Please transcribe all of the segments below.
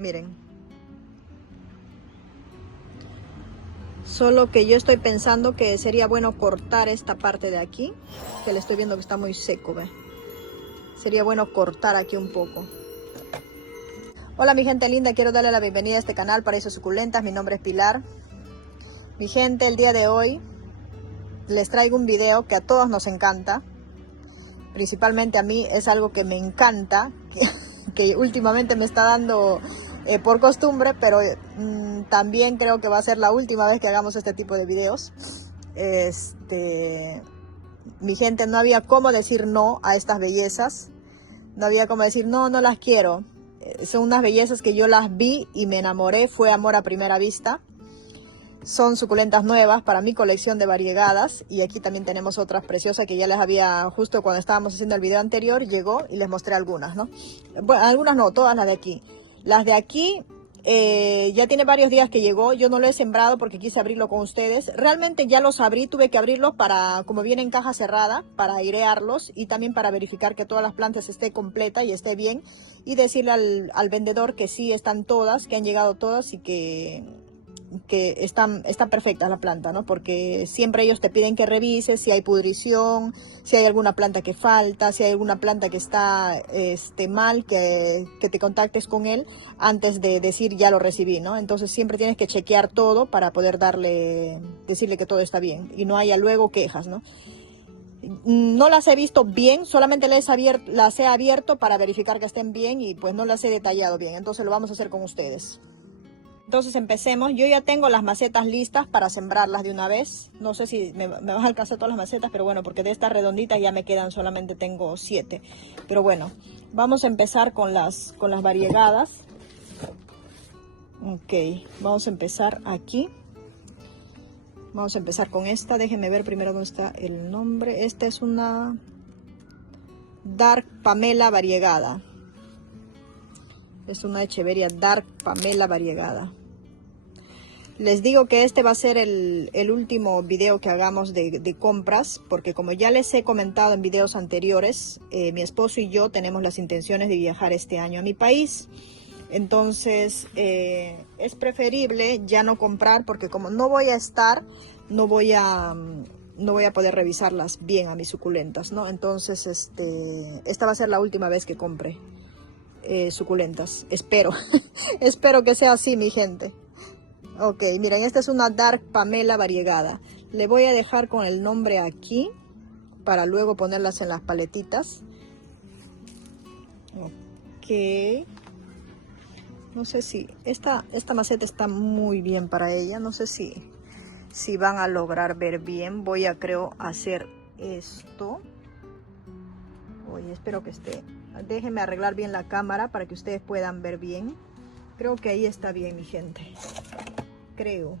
Miren. Solo que yo estoy pensando que sería bueno cortar esta parte de aquí, que le estoy viendo que está muy seco, ¿ve? Sería bueno cortar aquí un poco. Hola mi gente linda, quiero darle la bienvenida a este canal Paraísos Suculentas. Mi nombre es Pilar. Mi gente, el día de hoy les traigo un video que a todos nos encanta. Principalmente a mí es algo que me encanta, que últimamente me está dando por costumbre, pero también creo que va a ser la última vez que hagamos este tipo de videos. Mi gente, no había cómo decir no a estas bellezas. No había como decir, no, no las quiero. Son unas bellezas que yo las vi y me enamoré, fue amor a primera vista. Son suculentas nuevas para mi colección de variegadas. Y aquí también tenemos otras preciosas que ya les había, justo cuando estábamos haciendo el video anterior, llegó y les mostré algunas, ¿no? Bueno, algunas no, todas las de aquí. Las de aquí ya tiene varios días que llegó. Yo no lo he sembrado porque quise abrirlo con ustedes. Realmente ya los abrí, tuve que abrirlos para, como viene en caja cerrada, para airearlos y también para verificar que todas las plantas esté completa y esté bien. Y decirle al vendedor que sí están todas, que han llegado todas y que están perfectas la planta, ¿no? Porque siempre ellos te piden que revises si hay pudrición, si hay alguna planta que falta, si hay alguna planta que está mal, que te contactes con él antes de decir ya lo recibí, ¿no? Entonces siempre tienes que chequear todo para poder decirle que todo está bien y no haya luego quejas, ¿no? No las he visto bien, solamente las he abierto para verificar que estén bien y pues no las he detallado bien, entonces lo vamos a hacer con ustedes. Entonces empecemos. Yo ya tengo las macetas listas para sembrarlas de una vez. No sé si me vas a alcanzar todas las macetas, pero bueno, porque de estas redonditas ya me quedan, solamente tengo 7. Pero bueno, vamos a empezar con las variegadas. Ok, vamos a empezar aquí. Vamos a empezar con esta. Déjenme ver primero dónde está el nombre. Esta es una Dark Pamela variegada. Es una Echeveria Dark Pamela variegada. Les digo que este va a ser el último video que hagamos de compras, porque como ya les he comentado en videos anteriores, mi esposo y yo tenemos las intenciones de viajar este año a mi país. Entonces es preferible ya no comprar, porque como no voy a estar, no voy a poder revisarlas bien a mis suculentas, ¿no? Entonces esta va a ser la última vez que compre suculentas. Espero, espero que sea así, mi gente. Ok, miren, esta es una Dark Pamela variegada. Le voy a dejar con el nombre aquí para luego ponerlas en las paletitas. Ok. No sé si esta maceta está muy bien para ella. No sé si van a lograr ver bien. Voy a, creo, hacer esto. Oye, espero que esté. Déjenme arreglar bien la cámara para que ustedes puedan ver bien. Creo que ahí está bien, mi gente. Creo.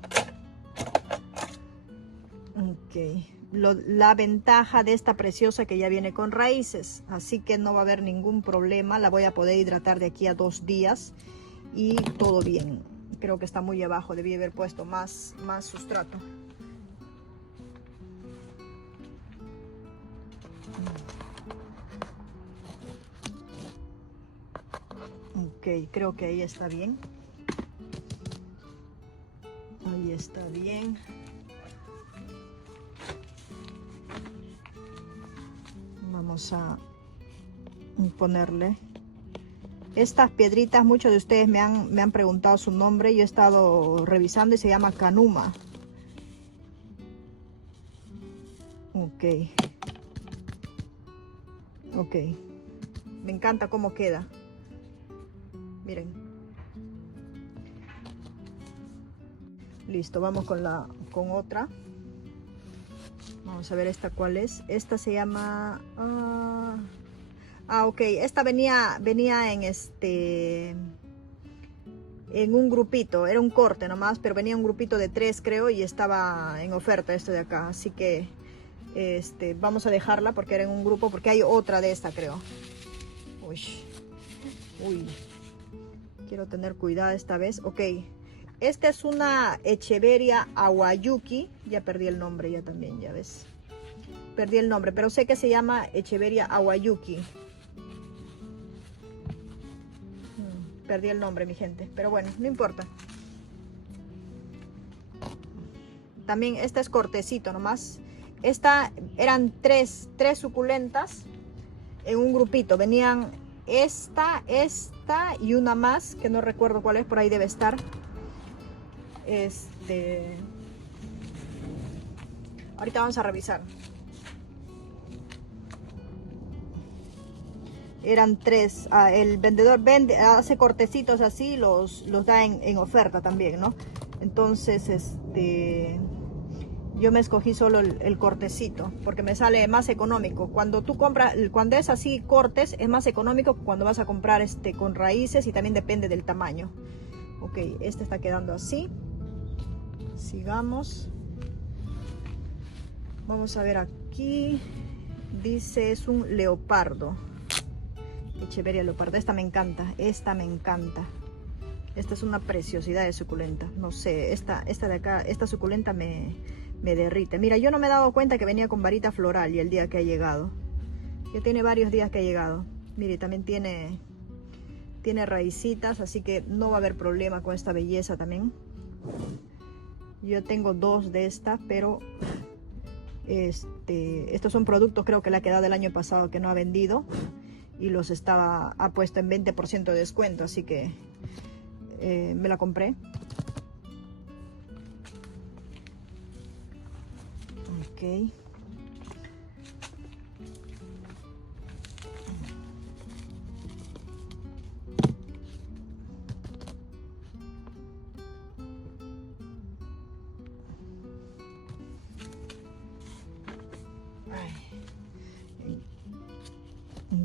Ok. La ventaja de esta preciosa que ya viene con raíces, así que no va a haber ningún problema. La voy a poder hidratar de aquí a 2 días y todo bien. Creo que está muy abajo, debí haber puesto más sustrato. Ok, creo que ahí está bien. Ahí está bien. Vamos a ponerle estas piedritas. Muchos de ustedes me han preguntado su nombre. Yo he estado revisando y se llama Canuma. Ok. Ok. Me encanta cómo queda. Miren. Listo, vamos con otra. Vamos a ver esta cuál es. Esta se llama... ok. Esta venía en un grupito. Era un corte nomás, pero venía un grupito de 3, creo, y estaba en oferta este de acá. Así que vamos a dejarla porque era en un grupo, porque hay otra de esta, creo. Uy. Quiero tener cuidado esta vez. Ok. Esta es una Echeveria Awayuki. Ya perdí el nombre ya también, ya ves. Perdí el nombre, pero sé que se llama Echeveria Awayuki. Perdí el nombre, mi gente, pero bueno, no importa. También esta es cortecito nomás. Esta eran tres suculentas en un grupito. Venían esta y una más, que no recuerdo cuál es, por ahí debe estar. Ahorita vamos a revisar. Eran 3. El vendedor hace cortecitos así, los da en oferta también, ¿no? Entonces, yo me escogí solo el cortecito porque me sale más económico. Cuando tú compras, cuando es así cortes, es más económico que cuando vas a comprar con raíces, y también depende del tamaño. Ok, este está quedando así. Sigamos. Vamos a ver aquí. Dice, es un leopardo. Echeveria leopardo. Esta me encanta. Esta me encanta. Esta es una preciosidad de suculenta. No sé, esta de acá, esta suculenta me derrite. Mira, yo no me he dado cuenta que venía con varita floral y el día que ha llegado. Ya tiene varios días que ha llegado. Mire, también tiene raicitas, así que no va a haber problema con esta belleza también. Yo tengo 2 de estas, pero estos son productos, creo que le ha quedado el año pasado que no ha vendido y los ha puesto en 20% de descuento, así que me la compré. Ok.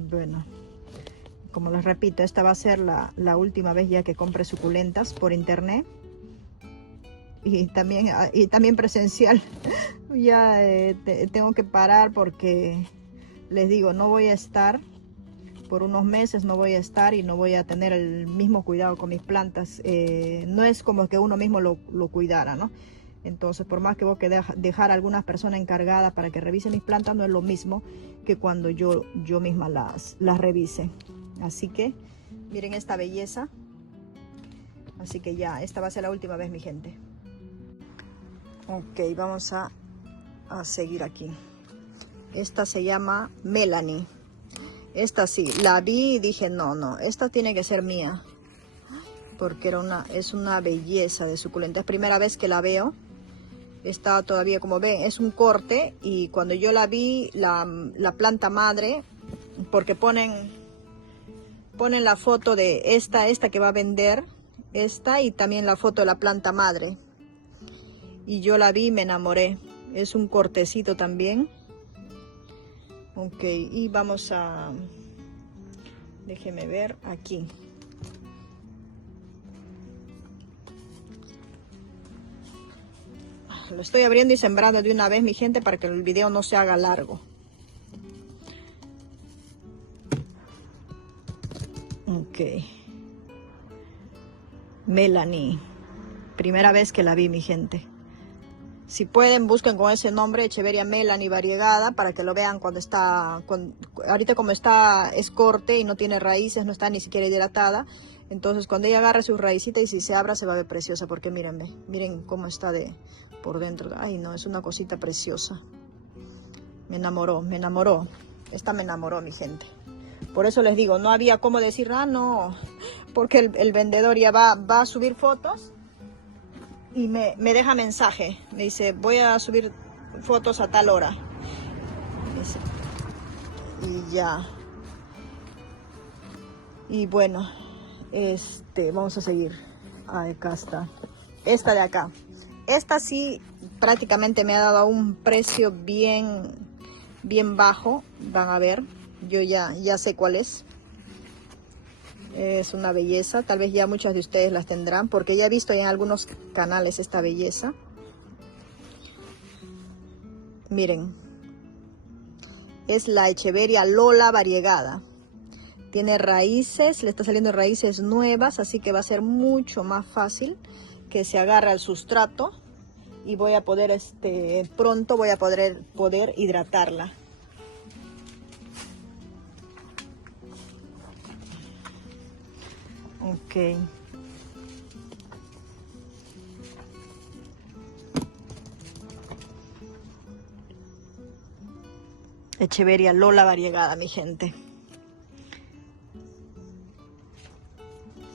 Bueno, como les repito, esta va a ser la última vez ya que compre suculentas por internet y también presencial. Ya tengo que parar porque les digo, no voy a estar por unos meses, no voy a estar y no voy a tener el mismo cuidado con mis plantas. No es como que uno mismo lo cuidara, ¿no? Entonces, por más que voy a dejar a algunas personas encargadas para que revisen mis plantas, no es lo mismo que cuando yo misma las revise. Así que, miren esta belleza. Así que ya, esta va a ser la última vez, mi gente. Ok, vamos a seguir aquí. Esta se llama Melanie. Esta sí, la vi y dije, no, esta tiene que ser mía. Porque es una belleza de suculenta. Es primera vez que la veo. Está todavía, como ven, es un corte. Y cuando yo la vi, la planta madre, porque ponen la foto de esta que va a vender, esta, y también la foto de la planta madre. Y yo la vi y me enamoré. Es un cortecito también. Ok, y vamos a... Déjeme ver aquí. Lo estoy abriendo y sembrando de una vez, mi gente, para que el video no se haga largo. Ok. Melanie. Primera vez que la vi, mi gente. Si pueden, busquen con ese nombre, Echeveria Melanie variegada, para que lo vean cuando está... ahorita como es corte y no tiene raíces, no está ni siquiera hidratada. Entonces cuando ella agarre sus raícitas y si se abra, se va a ver preciosa, porque miren cómo está por dentro. Ay, no, es una cosita preciosa. Me enamoró. Esta me enamoró, mi gente. Por eso les digo, no había cómo decir, no, porque el vendedor ya va a subir fotos y me deja mensaje. Me dice, voy a subir fotos a tal hora. Y ya. Y bueno, vamos a seguir. Acá está. Esta de acá. Esta sí prácticamente me ha dado un precio bien bajo. Van a ver. Yo ya sé cuál es. Es una belleza. Tal vez ya muchos de ustedes las tendrán, porque ya he visto en algunos canales esta belleza. Miren. Es la Echeveria Lola variegada. Tiene raíces, le está saliendo raíces nuevas, así que va a ser mucho más fácil que se agarre al sustrato. Y voy a poder, pronto voy a poder hidratarla. Ok. Echeveria Lola variegada, mi gente.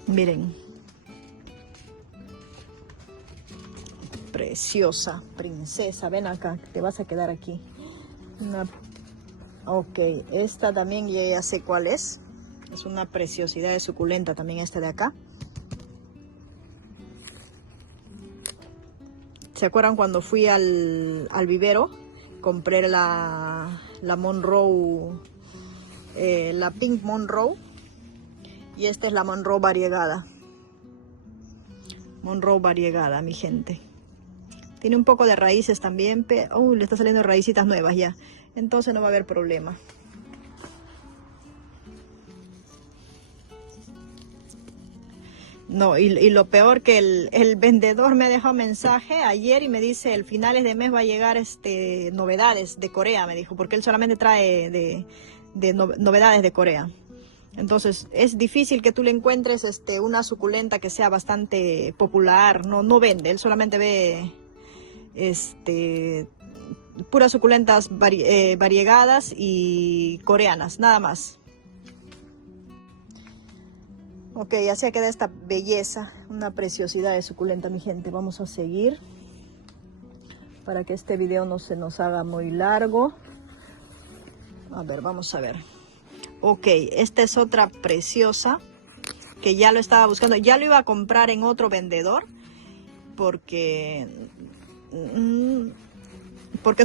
Miren. Preciosa, princesa. Ven acá, te vas a quedar aquí. Ok, esta también ya sé cuál es. Es una preciosidad de suculenta también esta de acá. ¿Se acuerdan cuando fui al vivero? Compré la Monroe, la Pink Monroe. Y esta es la Monroe variegada. Monroe variegada, mi gente. Tiene un poco de raíces también, pero le está saliendo raícitas nuevas ya. Entonces no va a haber problema. No, y lo peor que el vendedor me dejó mensaje ayer y me dice el finales de mes va a llegar novedades de Corea, me dijo, porque él solamente trae novedades de Corea. Entonces es difícil que tú le encuentres una suculenta que sea bastante popular, no vende, él solamente ve puras suculentas variegadas y coreanas, nada más. Ok, así queda esta belleza, una preciosidad de suculenta, mi gente. Vamos a seguir para que este video no se nos haga muy largo. A ver, vamos a ver. Ok, esta es otra preciosa que ya lo estaba buscando. Ya lo iba a comprar en otro vendedor porque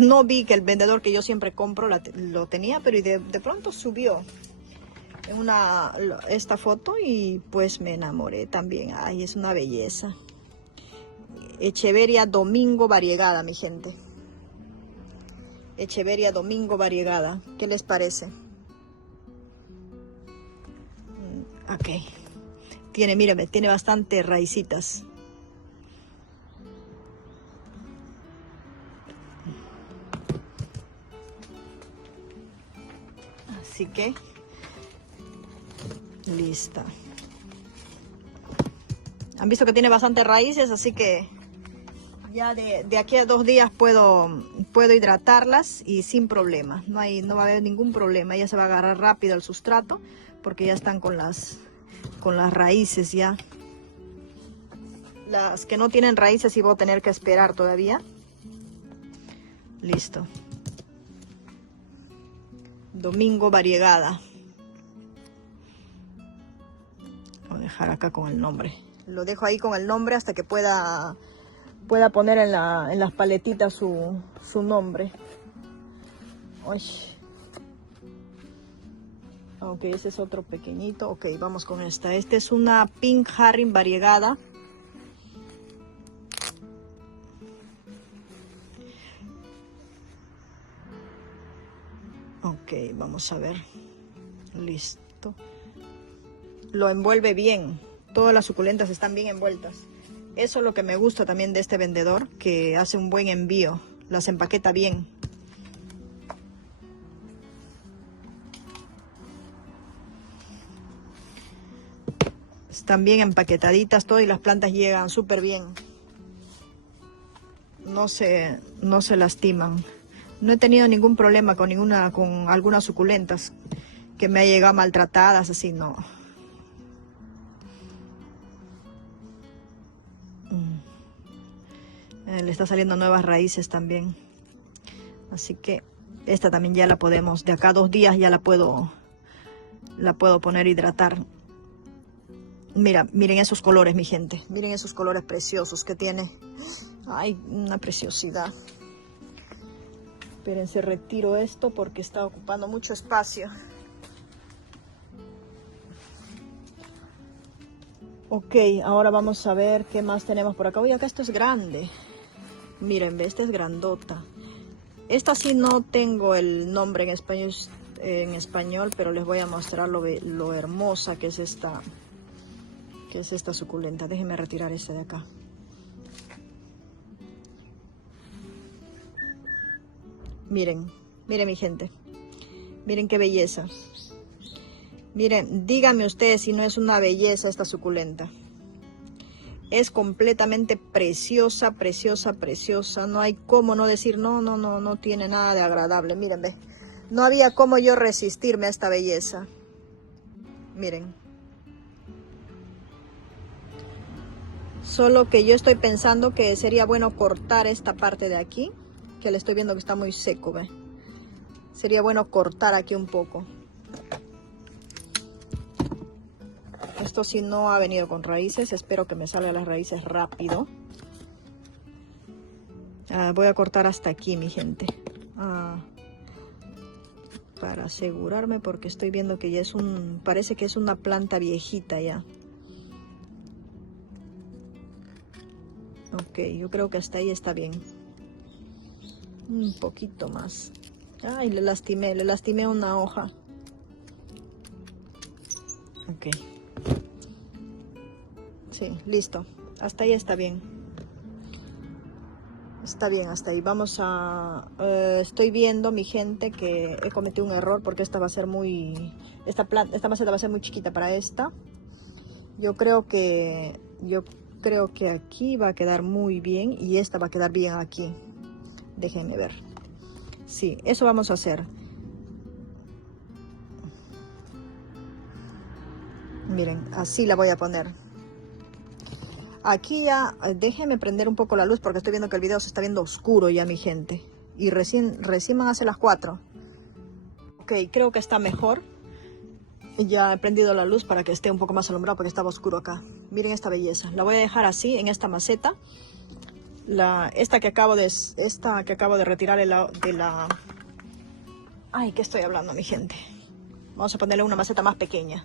no vi que el vendedor que yo siempre compro lo tenía, pero de pronto subió esta foto y pues me enamoré también. Ay, es una belleza. Echeveria Domingo variegada, mi gente. Echeveria Domingo variegada. ¿Qué les parece? Ok. Mírame, tiene bastante raicitas. Así que lista. Han visto que tiene bastantes raíces, así que ya de aquí a 2 días puedo hidratarlas y sin problema. No va a haber ningún problema. Ella se va a agarrar rápido al sustrato porque ya están con las raíces ya. Las que no tienen raíces sí voy a tener que esperar todavía. Listo. Domingo variegada. Voy a dejar acá con el nombre. Lo dejo ahí con el nombre hasta que pueda poner en las paletitas su nombre. Uy. Ok, ese es otro pequeñito. Ok, vamos con esta. Esta es una Pink Harrin variegada. Ok, vamos a ver. Listo. Lo envuelve bien. Todas las suculentas están bien envueltas. Eso es lo que me gusta también de este vendedor, que hace un buen envío. Las empaqueta bien. Están bien empaquetaditas todo y las plantas llegan súper bien. No se lastiman. No he tenido ningún problema con algunas suculentas que me ha llegado maltratadas, así no. Le está saliendo nuevas raíces también. Así que esta también ya la podemos, de acá a 2 días ya la puedo poner a hidratar. Miren esos colores, mi gente. Miren esos colores preciosos que tiene. Ay, una preciosidad. Espérense, retiro esto porque está ocupando mucho espacio. Ok, ahora vamos a ver qué más tenemos por acá. Uy, acá esto es grande. Miren, esta es grandota. Esta sí no tengo el nombre en español, pero les voy a mostrar lo hermosa que es esta suculenta. Déjenme retirar esta de acá. Miren mi gente. Miren qué belleza. Miren, díganme ustedes si no es una belleza esta suculenta. Es completamente preciosa, preciosa, preciosa. No hay cómo no decir, no tiene nada de agradable. Miren, ve. No había cómo yo resistirme a esta belleza. Miren. Solo que yo estoy pensando que sería bueno cortar esta parte de aquí, que le estoy viendo que está muy seco, ¿ve? Sería bueno cortar aquí un poco. Esto sí no ha venido con raíces, espero que me salgan las raíces rápido. Voy a cortar hasta aquí, mi gente. Para asegurarme, porque estoy viendo que ya es parece que es una planta viejita ya. Ok, yo creo que hasta ahí está bien. Un poquito más. Ay, le lastimé una hoja. Ok. Sí, listo. Hasta ahí está bien. Está bien, hasta ahí. Vamos a... estoy viendo, mi gente, que he cometido un error porque esta va a ser muy... Esta maceta va a ser muy chiquita para esta. Yo creo que aquí va a quedar muy bien y esta va a quedar bien aquí. Déjenme ver. Sí, eso vamos a hacer. Miren, así la voy a poner. Aquí ya, déjenme prender un poco la luz porque estoy viendo que el video se está viendo oscuro ya, mi gente. Y recién van a ser las 4. Ok, creo que está mejor. Ya he prendido la luz para que esté un poco más alumbrado porque estaba oscuro acá. Miren esta belleza. La voy a dejar así en esta maceta. Esta que acabo de retirar de la... Ay, ¿qué estoy hablando, mi gente? Vamos a ponerle una maceta más pequeña.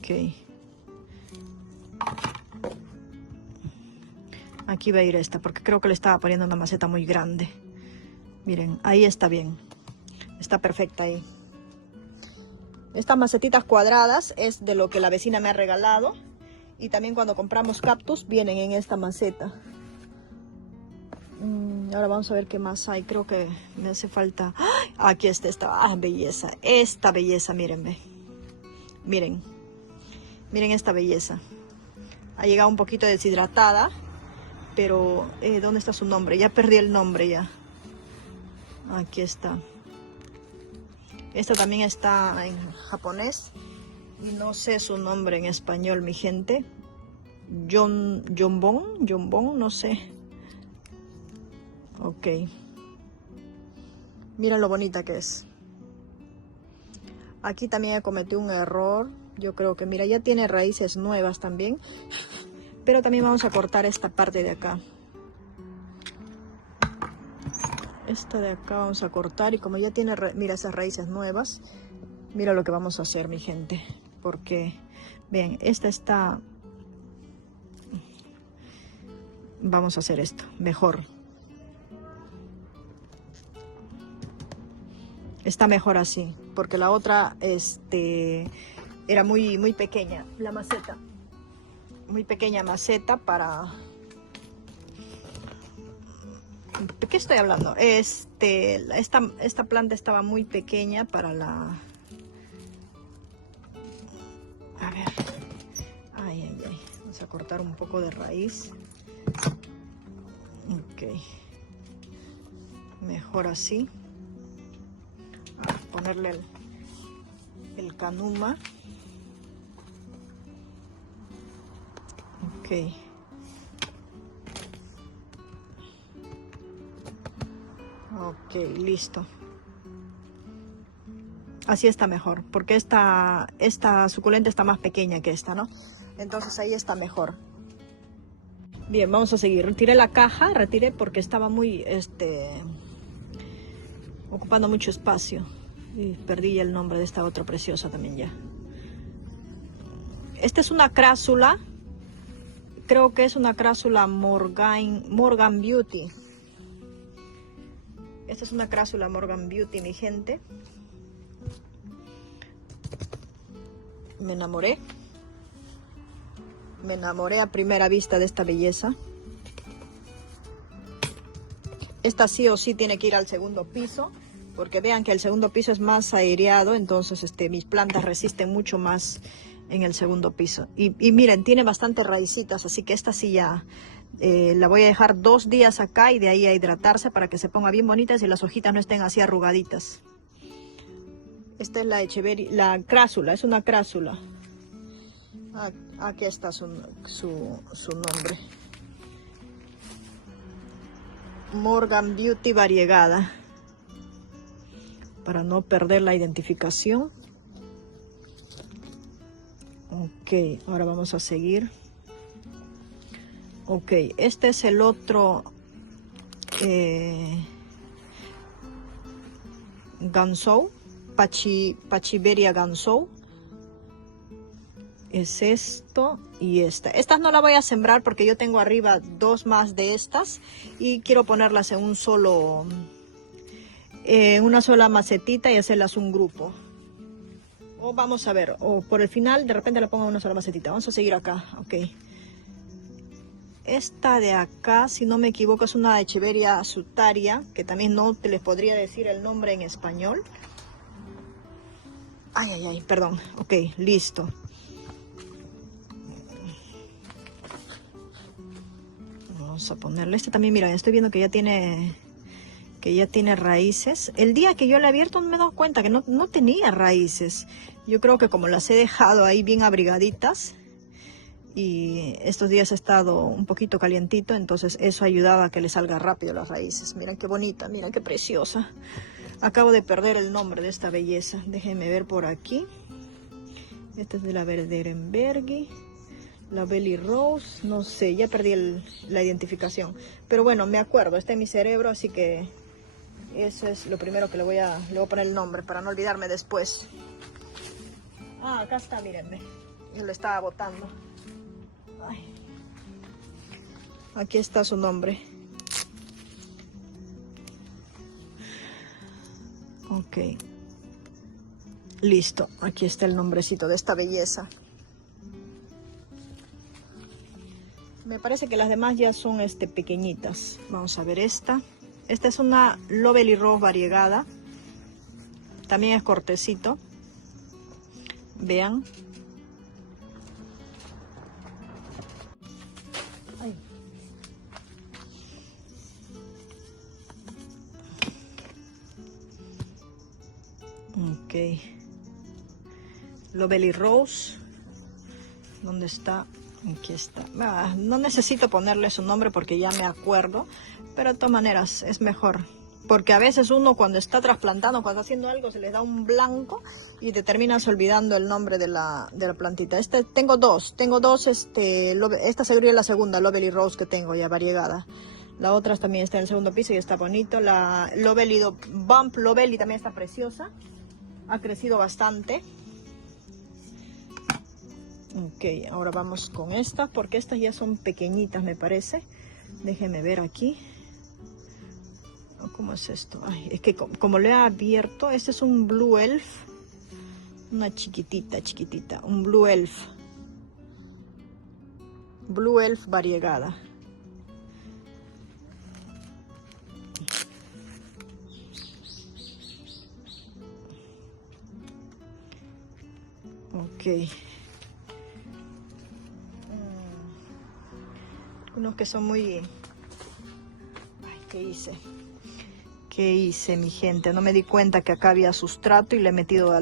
Ok. Aquí va a ir esta porque creo que le estaba poniendo una maceta muy grande. Miren, ahí está bien. Está perfecta ahí. Estas macetitas cuadradas es de lo que la vecina me ha regalado. Y también cuando compramos cactus vienen en esta maceta. Ahora vamos a ver qué más hay. Creo que me hace falta... ¡Ay! Aquí está esta belleza. Esta belleza, mírenme. Miren. Miren esta belleza. Ha llegado un poquito deshidratada. Pero, ¿dónde está su nombre? Ya perdí el nombre ya. Aquí está. Esta también está en japonés. Y no sé su nombre en español, mi gente. Jonbon, no sé. Ok. Miren lo bonita que es. Aquí también he cometido un error. Yo creo que, mira, ya tiene raíces nuevas también. Pero también vamos a cortar esta parte de acá. Esta de acá vamos a cortar. Y como ya tiene, mira, esas raíces nuevas. Mira lo que vamos a hacer, mi gente. Porque, vean, esta está... Vamos a hacer esto, mejor. Está mejor así, porque la otra era muy pequeña, la maceta. Muy pequeña maceta para... ¿De qué estoy hablando? Esta planta estaba muy pequeña para la... A ver. Ay. Vamos a cortar un poco de raíz. Ok. Mejor así. Ponerle el canuma. Ok. Ok, listo. Así está mejor, porque esta suculenta está más pequeña que esta, ¿no? Entonces ahí está mejor. Bien, vamos a seguir. Retiré la caja, porque estaba muy, ocupando mucho espacio. Y perdí el nombre de esta otra preciosa también ya. Esta es una crásula. Creo que es una crásula Morgan Beauty. Esta es una crásula Morgan Beauty, mi gente. Me enamoré. Me enamoré a primera vista de esta belleza. Esta sí o sí tiene que ir al segundo piso, porque vean que el segundo piso es más aireado, entonces mis plantas resisten mucho más en el segundo piso. Y miren, tiene bastantes raicitas, así que esta sí ya la voy a dejar 2 días acá y de ahí a hidratarse para que se ponga bien bonita y las hojitas no estén así arrugaditas. Esta es la Echeveria, la crásula, es una crásula. Aquí está su nombre. Morgan Beauty variegada. Para no perder la identificación. Ok, ahora vamos a seguir. Ok, este es el otro Gansou, Pachiveria Gansou. Es esto y esta. Estas no la voy a sembrar porque yo tengo arriba 2 más de estas y quiero ponerlas en una sola macetita y hacerlas un grupo. O vamos a ver, o por el final de repente le pongo una sola macetita. Vamos a seguir acá, ok. Esta de acá, si no me equivoco, es una Echeveria sutaria, que también no te les podría decir el nombre en español. Ay, perdón. Ok, listo. Vamos a ponerle este también. Mira, estoy viendo que ya tiene raíces. El día que yo le he abierto me he dado cuenta que no tenía raíces. Yo creo que como las he dejado ahí bien abrigaditas y estos días ha estado un poquito calientito, entonces eso ha ayudado a que le salga rápido las raíces. Miren qué bonita, miren qué preciosa. Acabo de perder el nombre de esta belleza. Déjenme ver por aquí. Esta es de la Derenbergi. La Belly Rose, no sé, ya perdí la identificación. Pero bueno, me acuerdo, está en mi cerebro, así que eso es lo primero que le voy a poner el nombre para no olvidarme después. Ah, acá está, mírenme. Yo lo estaba botando. Ay. Aquí está su nombre. Ok. Listo, aquí está el nombrecito de esta belleza. Me parece que las demás ya son pequeñitas. Vamos a ver esta. Esta es una Lovely Rose variegada. También es cortecito. Vean. Ay. Ok. Lovely Rose. ¿Dónde está? Aquí está. No necesito ponerle su nombre porque ya me acuerdo, pero de todas maneras es mejor, porque a veces uno cuando está trasplantando, cuando está haciendo algo, se les da un blanco y te terminas olvidando el nombre de la plantita. Tengo dos, esta sería la segunda Lovely Rose que tengo ya variegada. La otra también está en el segundo piso y está bonito. La Lovely Bump Lovely también está preciosa, ha crecido bastante. Ok, ahora vamos con estas, porque estas ya son pequeñitas me parece. Déjenme ver aquí. ¿Cómo es esto? Ay, es que como lo he abierto, este es un Blue Elf. Una chiquitita, un Blue Elf. Blue Elf variegada. Ok. Unos que son muy... Ay, ¿qué hice, mi gente? No me di cuenta que acá había sustrato y le he metido a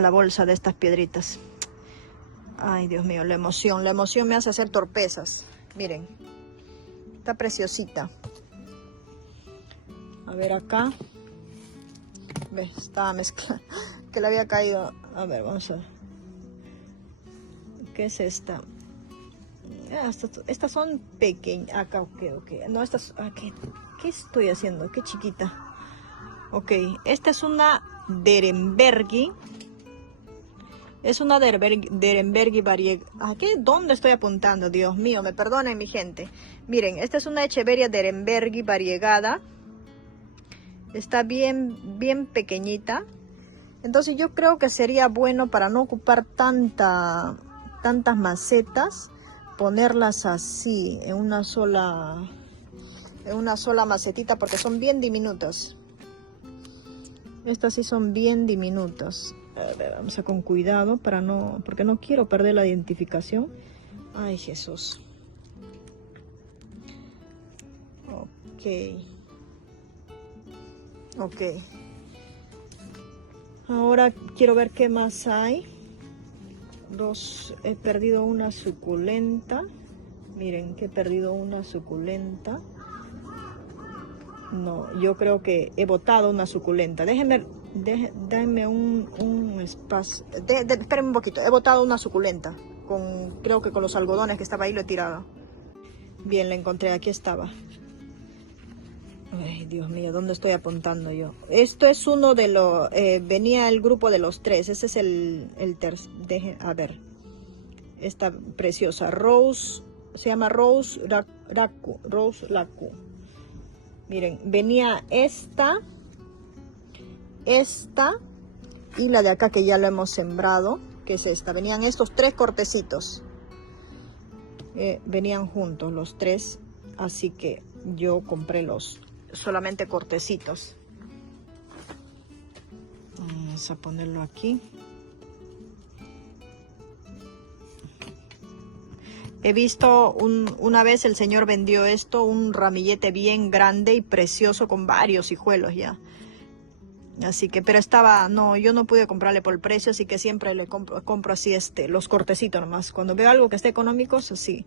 la bolsa de estas piedritas. Ay, Dios mío, la emoción me hace hacer torpezas. Miren, está preciosita. A ver acá. ¿Ves? Estaba mezclada. Que le había caído. A ver, vamos a ver. ¿Qué es esta? Estas son pequeñas. Acá, ok. No, estas... ¿Qué estoy haciendo? Qué chiquita. Ok, esta es una Derenbergi. Es una Derenbergi variegada. ¿Dónde estoy apuntando? Dios mío, me perdonen mi gente. Miren, esta es una Echeveria Derenbergi variegada. Está bien pequeñita. Entonces yo creo que sería bueno, para no ocupar tantas macetas, ponerlas así en una sola en una sola macetita porque son bien diminutas. Estas sí son bien diminutas. A ver, vamos a con cuidado porque no quiero perder la identificación. Ay, Jesús. Ok. Ok. Ahora quiero ver qué más hay. He perdido una suculenta. Miren que he perdido una suculenta. No, yo creo que he botado una suculenta. Denme un espacio. Espérenme un poquito. He botado una suculenta. Creo que con los algodones que estaba ahí lo he tirado. Bien, la encontré. Aquí estaba. Ay, Dios mío, ¿dónde estoy apuntando yo? Esto es uno de los... venía el grupo de los 3. Ese es el tercer... A ver. Esta preciosa. Rose... Se llama Rose Raku. Rose Laku. Miren, venía esta y la de acá que ya lo hemos sembrado, que es esta. Venían estos 3 cortecitos. Venían juntos los 3, así que yo compré solamente cortecitos. Vamos a ponerlo aquí. He visto una vez el señor vendió esto, un ramillete bien grande y precioso con varios hijuelos ya. Así que, pero yo no pude comprarle por el precio, así que siempre le compro así los cortecitos nomás. Cuando veo algo que esté económico, sí.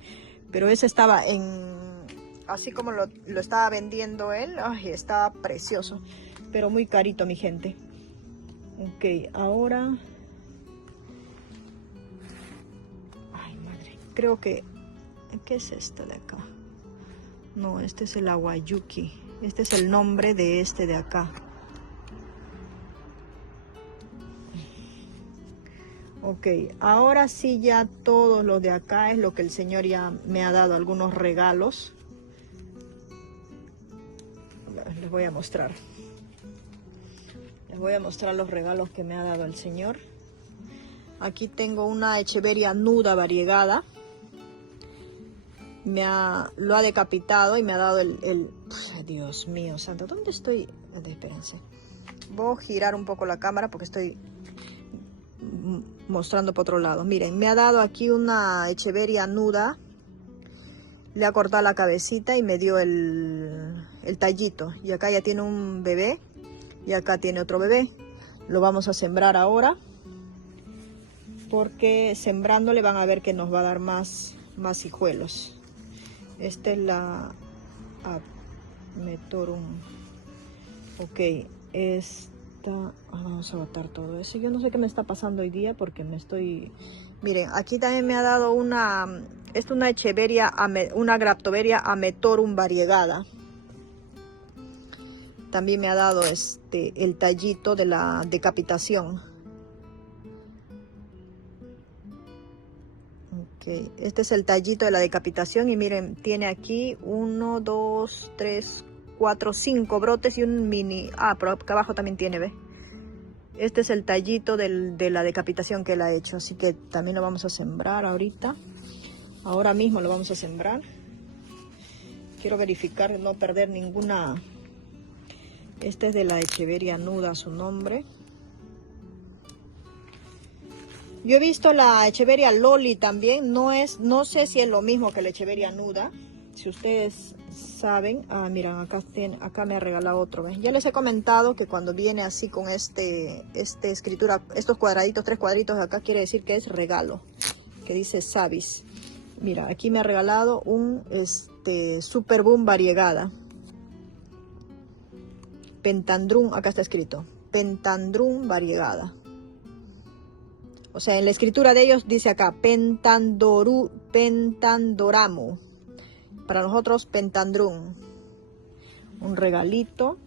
Pero ese estaba así como lo estaba vendiendo él, ay, estaba precioso. Pero muy carito, mi gente. Ok, ahora... Ay, madre, creo que... ¿Qué es esto de acá? No, este es el Aguayuki. Este es el nombre de este de acá. Ok, ahora sí ya todos los de acá es lo que el Señor ya me ha dado, algunos regalos. Les voy a mostrar. Les voy a mostrar los regalos que me ha dado el Señor. Aquí tengo una Echeveria nuda variegada. Lo ha decapitado y me ha dado Ay, Dios mío santo, ¿dónde estoy? Espérense. Voy a girar un poco la cámara porque estoy mostrando por otro lado. Miren, me ha dado aquí una Echeveria nuda. Le ha cortado la cabecita y me dio el tallito. Y acá ya tiene un bebé. Y acá tiene otro bebé. Lo vamos a sembrar ahora. Porque sembrándole van a ver que nos va a dar más hijuelos. Esta es la Ametorum. Ok, vamos a botar todo eso. Yo no sé qué me está pasando hoy día porque me estoy... Miren, aquí también me ha dado una Echeveria, una Graptoveria Ametorum variegada. También me ha dado el tallito de la decapitación. Okay. Este es el tallito de la decapitación y miren, tiene aquí 1, 2, 3, 4, 5 brotes y un mini... pero acá abajo también tiene, ¿ve? Este es el tallito de la decapitación que él ha hecho, así que también lo vamos a sembrar ahorita. Ahora mismo lo vamos a sembrar. Quiero verificar, no perder ninguna... Este es de la Echeveria nuda, su nombre. Yo he visto la Echeveria Loli también, no sé si es lo mismo que la Echeveria nuda. Si ustedes saben, miren, acá me ha regalado otro, ¿ves? Ya les he comentado que cuando viene así con escritura, estos cuadraditos, 3 cuadritos de acá, quiere decir que es regalo, que dice Savis. Mira, aquí me ha regalado un Super Boom variegada. Pentandrum, acá está escrito, Pentandrum variegada. O sea, en la escritura de ellos dice acá, Pentandoramu. Para nosotros, Pentandrum. Un regalito.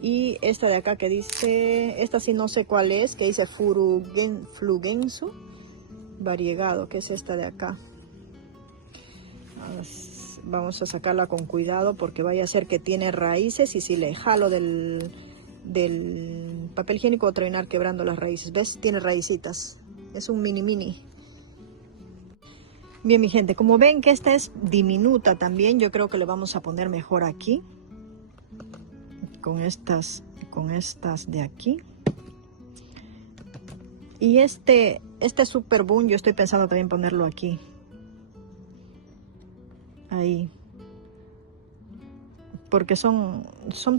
Y esta de acá que dice, esta sí no sé cuál es, que dice Flugensu. Variegado, que es esta de acá. Vamos a sacarla con cuidado porque vaya a ser que tiene raíces y si le jalo del papel higiénico va a terminar quebrando las raíces. ¿Ves? Tiene raícitas. Es un mini. Bien, mi gente, como ven que esta es diminuta también, yo creo que le vamos a poner mejor aquí. Con estas de aquí. Y este super boom yo estoy pensando también ponerlo aquí. Ahí. Porque son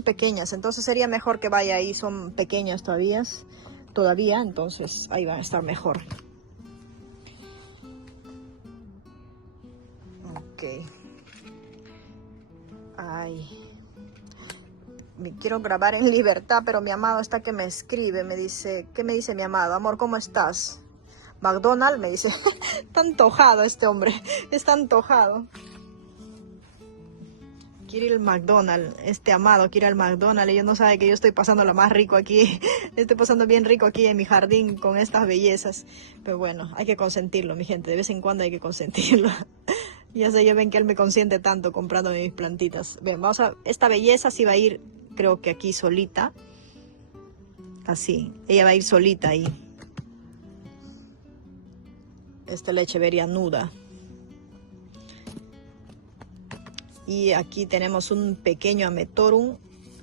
pequeñas, entonces sería mejor que vaya ahí, son pequeñas todavía, entonces ahí van a estar mejor. Ok. Ay. Me quiero grabar en libertad, pero mi amado está que me escribe, me dice, ¿qué me dice mi amado? Amor, ¿cómo estás? McDonald's me dice, está antojado este hombre, está antojado. Quiere ir al McDonald's, este amado quiere ir al McDonald's, ellos no saben que yo estoy pasando lo más rico aquí, estoy pasando bien rico aquí en mi jardín con estas bellezas, pero bueno, hay que consentirlo, mi gente, de vez en cuando hay que consentirlo. Ya sé, ya ven que él me consiente tanto comprando mis plantitas. Bien, esta belleza sí va a ir, creo que aquí solita, así, ella va a ir solita ahí. Esta lecheveria nuda. Y aquí tenemos un pequeño ametorum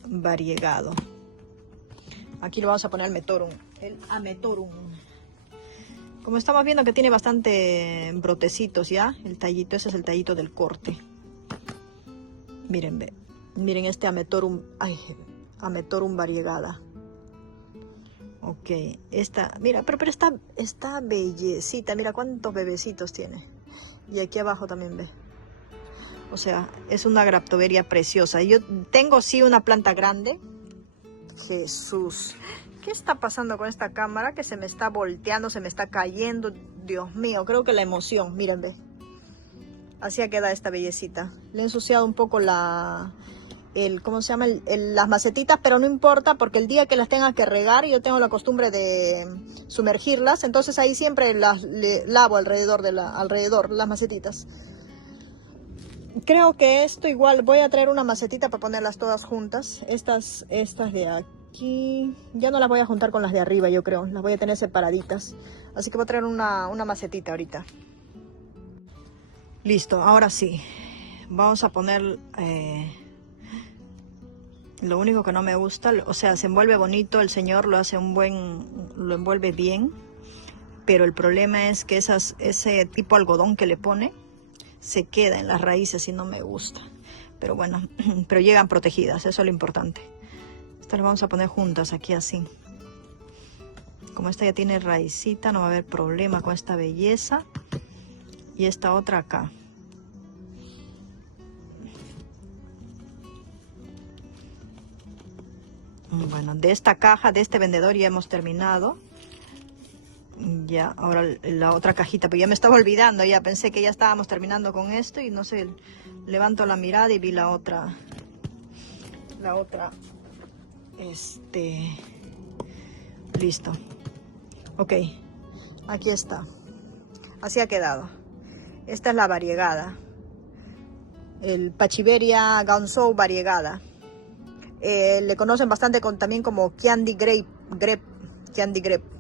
variegado. Aquí lo vamos a poner el ametorum. Como estamos viendo que tiene bastante brotecitos ya, el tallito, ese es el tallito del corte. Miren, miren este ametorum, ametorum variegada. Ok, mira, pero está bellecita, mira cuántos bebecitos tiene. Y aquí abajo también ve. O sea, es una graptoveria preciosa. Yo tengo sí una planta grande. Jesús, ¿qué está pasando con esta cámara? Que se me está volteando, se me está cayendo. Dios mío, creo que la emoción, miren, ve. Así queda esta bellecita. Le he ensuciado un poco ¿cómo se llama? Las macetitas, pero no importa porque el día que las tenga que regar, yo tengo la costumbre de sumergirlas. Entonces ahí siempre le lavo alrededor las macetitas. Creo que esto igual, voy a traer una macetita para ponerlas todas juntas. Estas de aquí, ya no las voy a juntar con las de arriba, yo creo. Las voy a tener separaditas. Así que voy a traer una macetita ahorita. Listo, ahora sí. Vamos a poner... lo único que no me gusta, o sea, se envuelve bonito, el señor lo envuelve bien. Pero el problema es que ese tipo algodón que le pone... se queda en las raíces y no me gusta, pero bueno, pero llegan protegidas, eso es lo importante. Estas las vamos a poner juntas aquí así, como esta ya tiene raicita, no va a haber problema con esta belleza. Y esta otra acá. Bueno, de esta caja, de este vendedor ya hemos terminado. Ya, ahora la otra cajita, pero ya me estaba olvidando, ya pensé que ya estábamos terminando con esto y no sé, levanto la mirada y vi la otra, listo, ok, aquí está, así ha quedado. Esta es la variegada, el Pachiveria Gansou variegada, le conocen bastante también como Candy Grape, Candy Grape.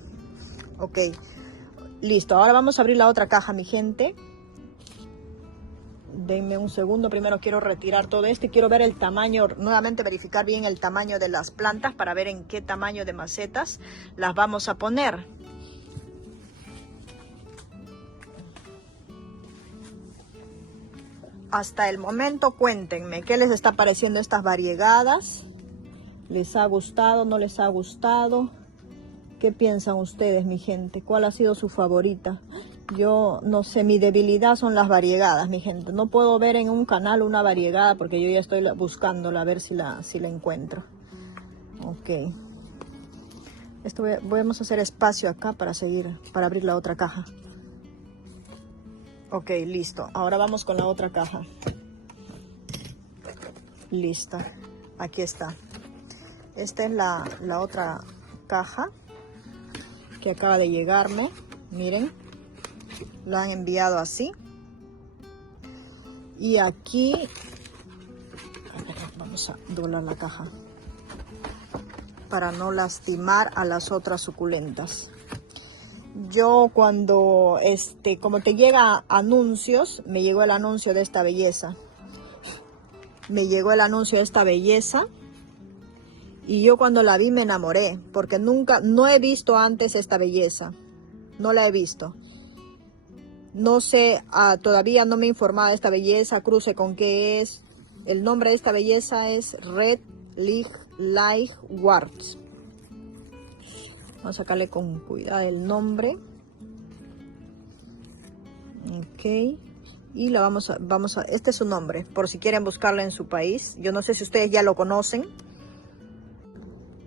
Ok, listo. Ahora vamos a abrir la otra caja, mi gente. Denme un segundo. Primero quiero retirar todo esto y quiero ver el tamaño, nuevamente verificar bien el tamaño de las plantas para ver en qué tamaño de macetas las vamos a poner. Hasta el momento cuéntenme qué les está pareciendo estas variegadas. ¿Les ha gustado? ¿No les ha gustado? ¿Qué piensan ustedes, mi gente? ¿Cuál ha sido su favorita? Yo no sé, mi debilidad son las variegadas, mi gente. No puedo ver en un canal una variegada porque yo ya estoy buscándola a ver si la encuentro. Ok. Vamos a hacer espacio acá para abrir la otra caja. Ok, listo. Ahora vamos con la otra caja. Listo. Aquí está. Esta es la otra caja que acaba de llegarme. Miren, lo han enviado así. Y aquí, a ver, vamos a doblar la caja para no lastimar a las otras suculentas. yo cuando, como te llega anuncios, me llegó el anuncio de esta belleza. Me llegó el anuncio de esta belleza. Y yo cuando la vi me enamoré, porque no he visto antes esta belleza. No la he visto. No sé, todavía no me he informado de esta belleza, cruce con qué es. El nombre de esta belleza es Red Light Quartz. Vamos a sacarle con cuidado el nombre. Ok. Y la vamos a, este es su nombre, por si quieren buscarla en su país. Yo no sé si ustedes ya lo conocen.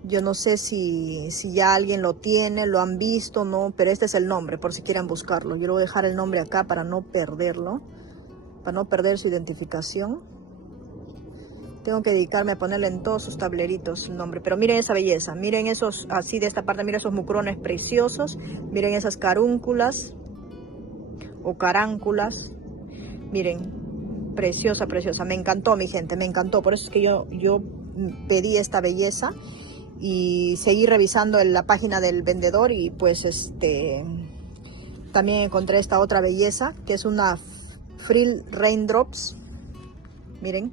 Yo no sé si ya alguien lo tiene, lo han visto, no, pero este es el nombre, por si quieren buscarlo. Yo le voy a dejar el nombre acá para no perderlo, para no perder su identificación. Tengo que dedicarme a ponerle en todos sus tableritos el nombre. Pero miren esa belleza, miren esos, así de esta parte, miren esos mucrones preciosos. Miren esas carúnculas o caránculas. Miren, preciosa, preciosa. Me encantó, mi gente, me encantó. Por eso es que yo pedí esta belleza. Y seguí revisando en la página del vendedor y pues también encontré esta otra belleza que es una Frill Raindrops. Miren,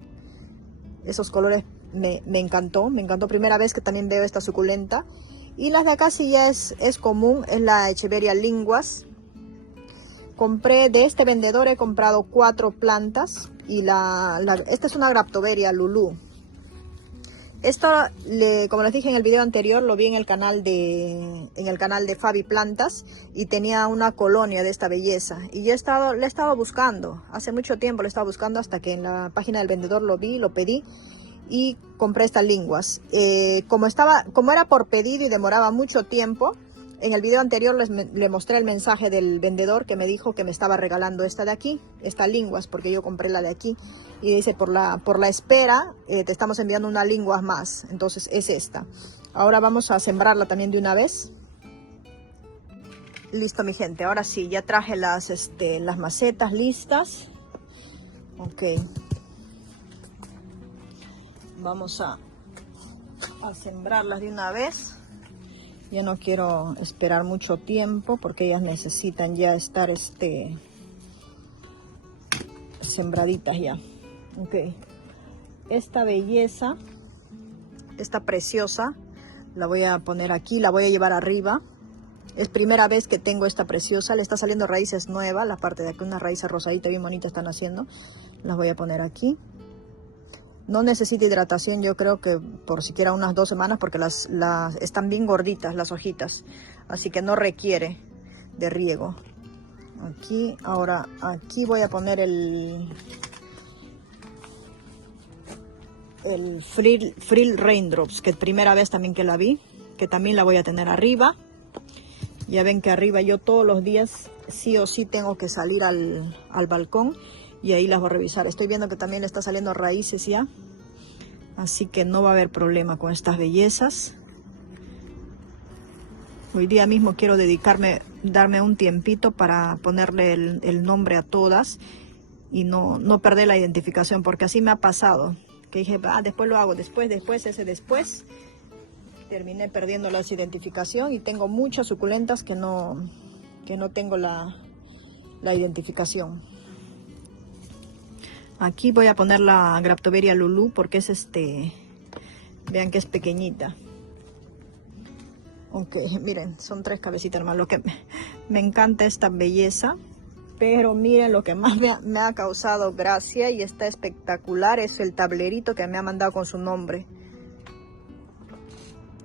esos colores me encantó, primera vez que también veo esta suculenta. Y las de acá sí ya es común, es la Echeveria linguas. Compré de este vendedor, he comprado 4 plantas y esta es una Graptoveria Lulu. Esto, como les dije en el video anterior, lo vi en el canal de Fabi Plantas y tenía una colonia de esta belleza. Y yo le he estado buscando, hace mucho tiempo le he estado buscando hasta que en la página del vendedor lo vi, lo pedí y compré estas linguas. Como era por pedido y demoraba mucho tiempo, en el video anterior le mostré el mensaje del vendedor que me dijo que me estaba regalando esta de aquí, esta linguas, porque yo compré la de aquí. Y dice, por la espera, te estamos enviando una linguas más. Entonces es esta. Ahora vamos a sembrarla también de una vez. Listo, mi gente. Ahora sí, ya traje las macetas listas. Ok. Vamos a sembrarlas de una vez. Ya no quiero esperar mucho tiempo porque ellas necesitan ya estar sembraditas ya. Ok, esta belleza, esta preciosa, la voy a poner aquí, la voy a llevar arriba. Es primera vez que tengo esta preciosa, le está saliendo raíces nuevas, la parte de aquí, unas raíces rosaditas bien bonitas están haciendo. Las voy a poner aquí. No necesita hidratación, yo creo que por siquiera unas 2 semanas porque están bien gorditas las hojitas, así que no requiere de riego. Aquí, ahora aquí voy a poner el Frill Raindrops, que es primera vez también que la vi, que también la voy a tener arriba. Ya ven que arriba yo todos los días sí o sí tengo que salir al balcón y ahí las voy a revisar. Estoy viendo que también le está saliendo raíces ya, así que no va a haber problema con estas bellezas. Hoy día mismo quiero darme un tiempito para ponerle el nombre a todas y no perder la identificación, porque así me ha pasado, que dije, después lo hago, después, terminé perdiendo la identificación y tengo muchas suculentas que no tengo la identificación. Aquí voy a poner la Graptoveria Lulu porque es vean que es pequeñita. Ok, miren, son 3 cabecitas nomás. Lo que me encanta esta belleza, pero miren lo que más me ha causado gracia y está espectacular es el tablerito que me ha mandado con su nombre.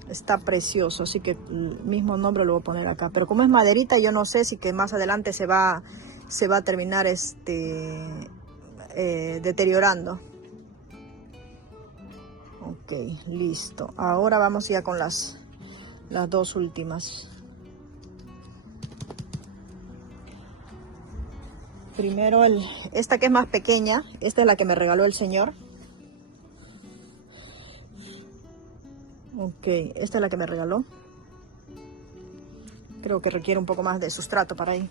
Está precioso, así que el mismo nombre lo voy a poner acá. Pero como es maderita, yo no sé si que más adelante se va a terminar deteriorando. Ok, listo. Ahora vamos ya con las 2 últimas. Primero esta que es más pequeña, esta es la que me regaló el señor. Ok, esta es la que me regaló. Creo que requiere un poco más de sustrato para ahí,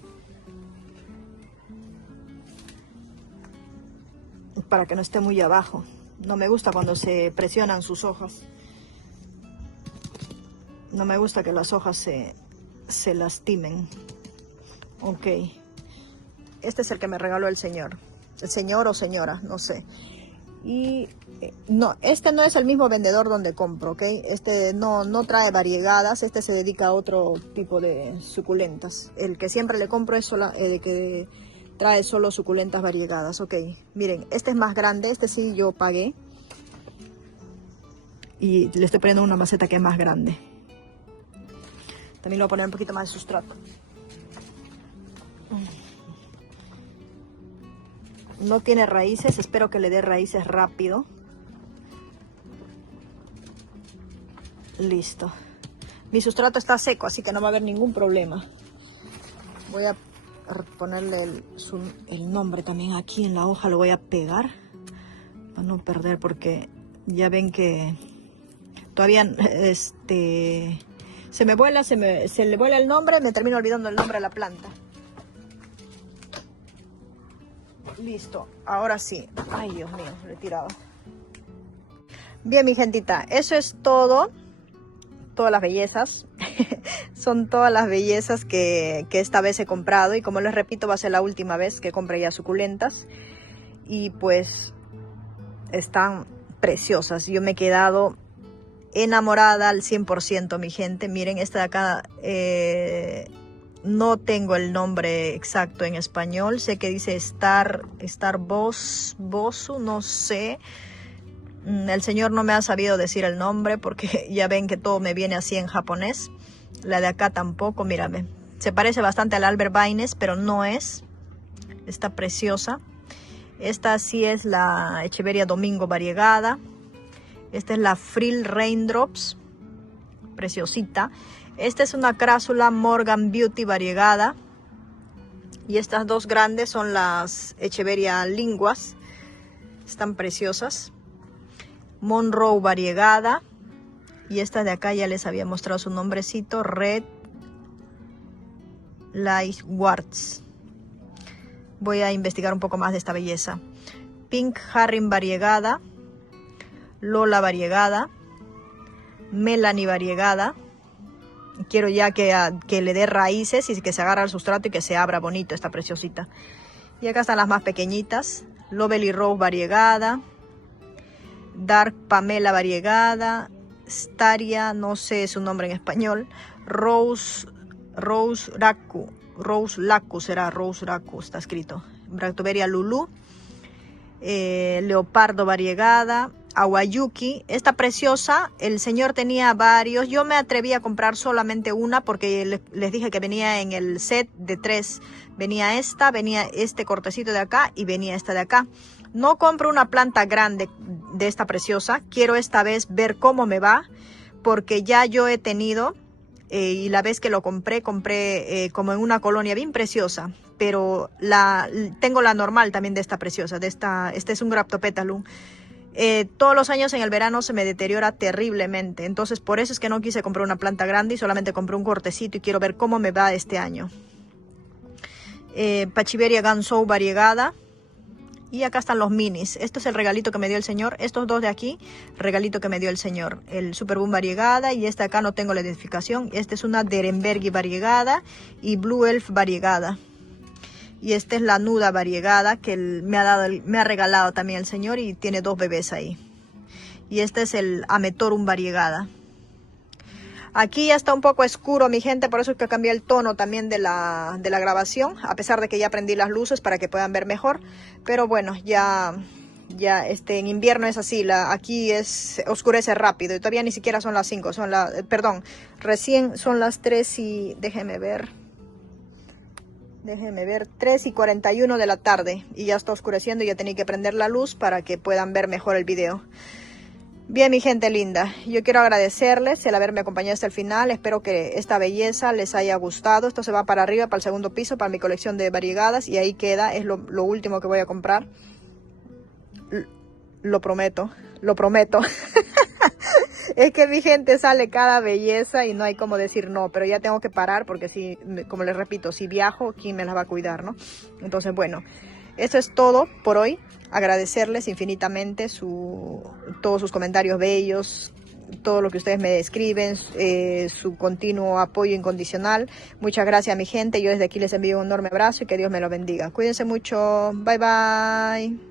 para que no esté muy abajo. No me gusta cuando se presionan sus hojas. No me gusta que las hojas se lastimen. Ok. Este es el que me regaló el señor. El señor o señora, no sé. Y no, este no es el mismo vendedor donde compro, ¿ok? Este no trae variegadas, este se dedica a otro tipo de suculentas. El que siempre le compro es el que trae solo suculentas variegadas, ok. Miren, este es más grande, este sí yo pagué. Y le estoy poniendo una maceta que es más grande. También le voy a poner un poquito más de sustrato. No tiene raíces, espero que le dé raíces rápido. Listo. Mi sustrato está seco, así que no va a haber ningún problema. Voy a ponerle el nombre también aquí en la hoja, lo voy a pegar para no perder, porque ya ven que todavía se me vuela, se le vuela el nombre, me termino olvidando el nombre de la planta. Listo, ahora sí. Ay, Dios mío, lo he tirado. Bien, mi gentita, eso es todo. Todas las bellezas. Son todas las bellezas que esta vez he comprado. Y como les repito, va a ser la última vez que compre ya suculentas. Y pues están preciosas. Yo me he quedado enamorada al 100%, mi gente. Miren, esta de acá... no tengo el nombre exacto en español. Sé que dice Bosu, no sé. El señor no me ha sabido decir el nombre porque ya ven que todo me viene así en japonés. La de acá tampoco, mírame. Se parece bastante al Albert Vines, pero no es. Está preciosa. Esta sí es la Echeveria Domingo variegada. Esta es la Frill Raindrops. Preciosita. Esta es una crásula Morgan Beauty variegada. Y estas dos grandes son las Echeveria Linguas. Están preciosas. Monroe variegada. Y esta de acá ya les había mostrado su nombrecito. Red Light Warts. Voy a investigar un poco más de esta belleza. Pink Harrin variegada. Lola variegada. Melanie variegada. Quiero ya que le dé raíces y que se agarre al sustrato y que se abra bonito esta preciosita. Y acá están las más pequeñitas. Lovely Rose variegada. Dark Pamela variegada. Staria, no sé su nombre en español. Rose Raku. Rose Laku será, Rose Raku está escrito. Bractoveria Lulu. Leopardo variegada. Awayuki, esta preciosa, el señor tenía varios. Yo me atreví a comprar solamente una porque les dije que venía en el set de 3. Venía esta, venía este cortecito de acá y venía esta de acá. No compro una planta grande de esta preciosa. Quiero esta vez ver cómo me va, porque ya yo he tenido, y la vez que lo compré como en una colonia bien preciosa. Pero tengo la normal también de esta preciosa. Este es un Graptopetalum. Todos los años en el verano se me deteriora terriblemente. Entonces por eso es que no quise comprar una planta grande y solamente compré un cortecito y quiero ver cómo me va este año. Pachiveria Gansou variegada. Y acá están los minis. Esto es el regalito que me dio el señor. Estos dos de aquí, regalito que me dio el señor. El Superboom variegada y esta acá no tengo la identificación. Esta es una Derenbergi variegada y Blue Elf variegada. Y esta es la Nuda variegada que me ha regalado también el señor y tiene dos bebés ahí. Y este es el Ametorum variegada. Aquí ya está un poco oscuro, mi gente, por eso es que cambié el tono también de la grabación, a pesar de que ya prendí las luces para que puedan ver mejor. Pero bueno, ya en invierno es así, aquí oscurece rápido y todavía ni siquiera son las 5, recién son las 3 y déjenme ver, 3 y 41 de la tarde y ya está oscureciendo y ya tenía que prender la luz para que puedan ver mejor el video. Bien, mi gente linda, yo quiero agradecerles el haberme acompañado hasta el final. Espero que esta belleza les haya gustado. Esto se va para arriba, para el segundo piso, para mi colección de variegadas. Y ahí queda, es lo último que voy a comprar. Lo prometo, lo prometo. Es que mi gente sale cada belleza y no hay como decir no. Pero ya tengo que parar porque si, como les repito, si viajo, ¿quién me las va a cuidar, no? Entonces, bueno, eso es todo por hoy. Agradecerles infinitamente todos sus comentarios bellos, todo lo que ustedes me describen, su continuo apoyo incondicional. Muchas gracias, mi gente. Yo desde aquí les envío un enorme abrazo y que Dios me lo bendiga. Cuídense mucho. Bye, bye.